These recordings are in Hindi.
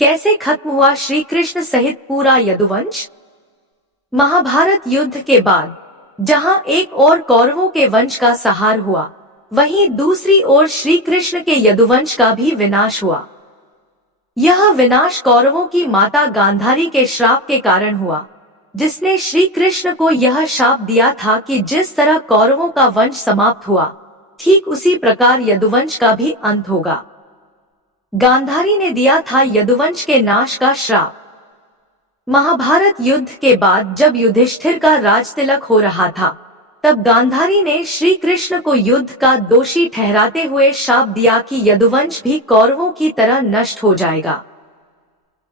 कैसे खत्म हुआ श्री कृष्ण सहित पूरा यदुवंश? महाभारत युद्ध के बाद जहां एक ओर कौरवों के वंश का संहार हुआ, वहीं दूसरी ओर श्री कृष्ण के यदुवंश का भी विनाश हुआ। यह विनाश कौरवों की माता गांधारी के श्राप के कारण हुआ, जिसने श्री कृष्ण को यह शाप दिया था कि जिस तरह कौरवों का वंश समाप्त हुआ, ठीक उसी प्रकार यदुवंश का भी अंत होगा। गांधारी ने दिया था यदुवंश के नाश का श्राप। महाभारत युद्ध के बाद जब युधिष्ठिर का राजतिलक हो रहा था, तब गांधारी ने श्री कृष्ण को युद्ध का दोषी ठहराते हुए शाप दिया कि यदुवंश भी कौरवों की तरह नष्ट हो जाएगा।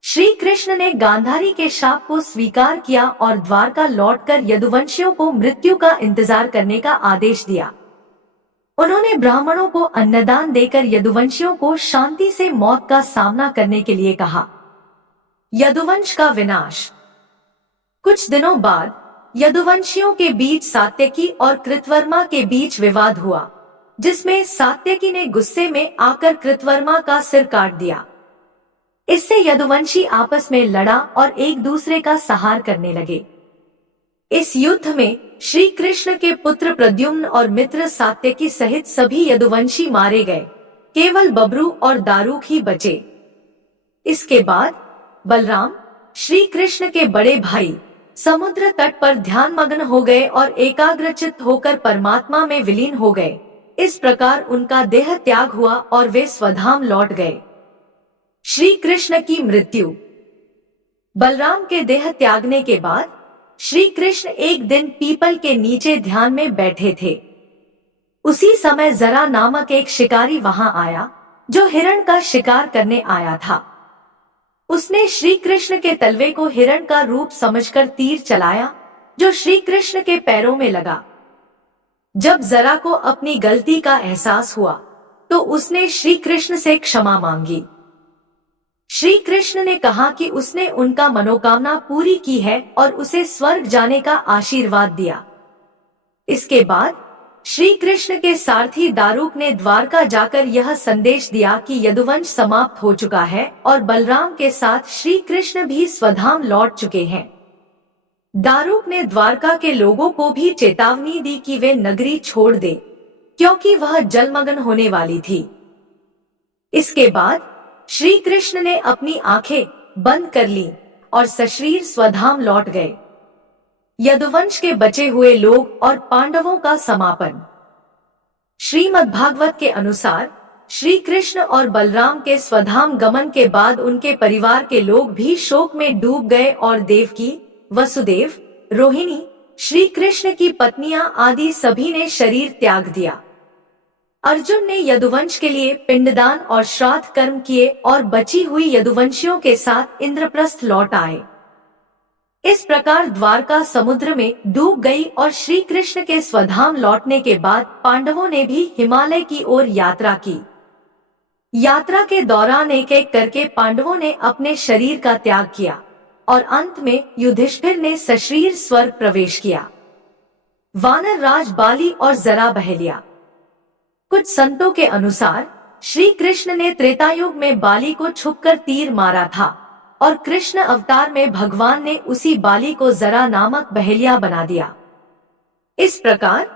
श्री कृष्ण ने गांधारी के शाप को स्वीकार किया और द्वारका लौटकर यदुवंशियों को मृत्यु का इंतजार करने का आदेश दिया। उन्होंने ब्राह्मणों को अन्नदान देकर यदुवंशियों को शांति से मौत का सामना करने के लिए कहा। यदुवंश का विनाश। कुछ दिनों बाद यदुवंशियों के बीच सात्यकी और कृतवर्मा के बीच विवाद हुआ, जिसमें सात्यकी ने गुस्से में आकर कृतवर्मा का सिर काट दिया। इससे यदुवंशी आपस में लड़ा और एक दूसरे का संहार करने लगे। इस युद्ध में श्री कृष्ण के पुत्र प्रद्युम्न और मित्र सात्यकी सहित सभी यदुवंशी मारे गए, केवल बब्रू और दारूक ही बचे। इसके बाद बलराम, श्री कृष्ण के बड़े भाई, समुद्र तट पर ध्यानमग्न हो गए और एकाग्रचित्त होकर परमात्मा में विलीन हो गए। इस प्रकार उनका देह त्याग हुआ और वे स्वधाम लौट गए। श्री कृष्ण की मृत्यु। बलराम के देह त्यागने के बाद श्री कृष्ण एक दिन पीपल के नीचे ध्यान में बैठे थे। उसी समय जरा नामक एक शिकारी वहां आया, जो हिरण का शिकार करने आया था। उसने श्री कृष्ण के तलवे को हिरण का रूप समझकर तीर चलाया, जो श्री कृष्ण के पैरों में लगा। जब जरा को अपनी गलती का एहसास हुआ, तो उसने श्री कृष्ण से क्षमा मांगी। श्री कृष्ण ने कहा कि उसने उनका मनोकामना पूरी की है और उसे स्वर्ग जाने का आशीर्वाद दिया। इसके बाद श्री कृष्ण के सारथी दारूक ने द्वारका जाकर यह संदेश दिया कि यदुवंश समाप्त हो चुका है और बलराम के साथ श्री कृष्ण भी स्वधाम लौट चुके हैं। दारूक ने द्वारका के लोगों को भी चेतावनी दी कि वे नगरी छोड़ दे, क्योंकि वह जलमग्न होने वाली थी। इसके बाद श्री कृष्ण ने अपनी आंखें बंद कर ली और सशरीर स्वधाम लौट गए। यदुवंश के बचे हुए लोग और पांडवों का समापन। श्रीमद्भागवत के अनुसार श्री कृष्ण और बलराम के स्वधाम गमन के बाद उनके परिवार के लोग भी शोक में डूब गए और देवकी, वसुदेव, रोहिणी, श्री कृष्ण की पत्नियां आदि सभी ने शरीर त्याग दिया। अर्जुन ने यदुवंश के लिए पिंडदान और श्राद्ध कर्म किए और बची हुई यदुवंशियों के साथ इंद्रप्रस्थ लौट आए। इस प्रकार द्वारका समुद्र में डूब गई और श्री कृष्ण के स्वधाम लौटने के बाद पांडवों ने भी हिमालय की ओर यात्रा की। यात्रा के दौरान एक एक करके पांडवों ने अपने शरीर का त्याग किया और अंत में युधिष्ठिर ने सशरीर स्वर्ग प्रवेश किया। वानर राज बाली और जरा बहलिया। कुछ संतों के अनुसार श्री कृष्ण ने त्रेतायुग में बाली को छुपकर तीर मारा था और कृष्ण अवतार में भगवान ने उसी बाली को जरा नामक बहेलिया बना दिया। इस प्रकार